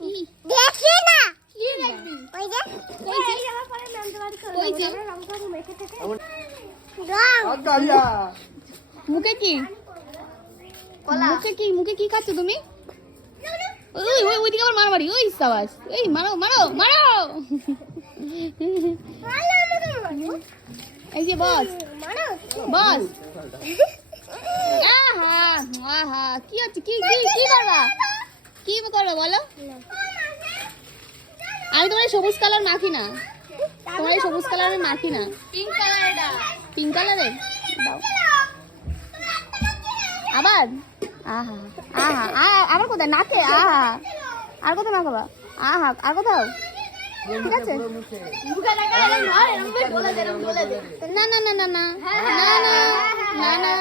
কি দেখি না কি দেখবি ওই যে ওই যে এই পরে নামতে বাদ করে ওই যে রং করে মেখে থেকে রং আগালিয়া মুখে কি মুখে কি খাচ্ছ তুমি ওই ওই ওইদিকে আবার মারামারি ওই সাবাস এই মারো মারো মারো এই যে বস বস আহা আহা কি হচ্ছে কি কি কি করবা কি করবা বলো আমি তোমার এই সবুজ কালার মাখি না তোমার এই সবুজ কালার আমি মাখি না পিঙ্ক কালার এটা পিঙ্ক কালারে দাও আবার আহা আহা আবার কোথায় নাকে আহা আর কোথাও মাখাবা আহা আর কোথাও ঠিক আছে মুখে লাগা এরকম হয় এরকম বলে দে এরকম বলে দে না না না না না না না না না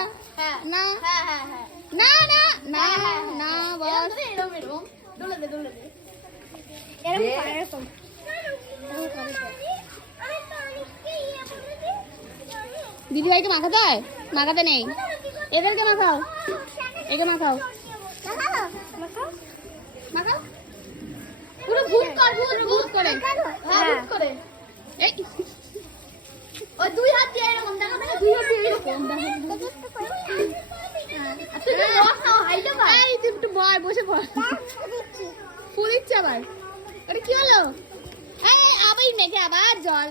না হ্যাঁ হ্যাঁ হ্যাঁ না না না না বস এরকম এরকম দোলে দে এরকম করে এরকম দিদি ভাইকে মাখাতে হয় মাখাতে নেই এদেরকে মাখাও একে মাখাও মাখাও পুরো ভূত কর ভূত করে হ্যাঁ ভূত করে এই ওই দুই হাত দিয়ে এরকম দেখো দেখো দুই হাত দিয়ে এরকম আর তুই রস নাও হাইটা পা এই তুই একটু বয় বসে পড় ফুল ইচ্ছে আবার ওটা কি হলো এই আবার মেঘে আবার জল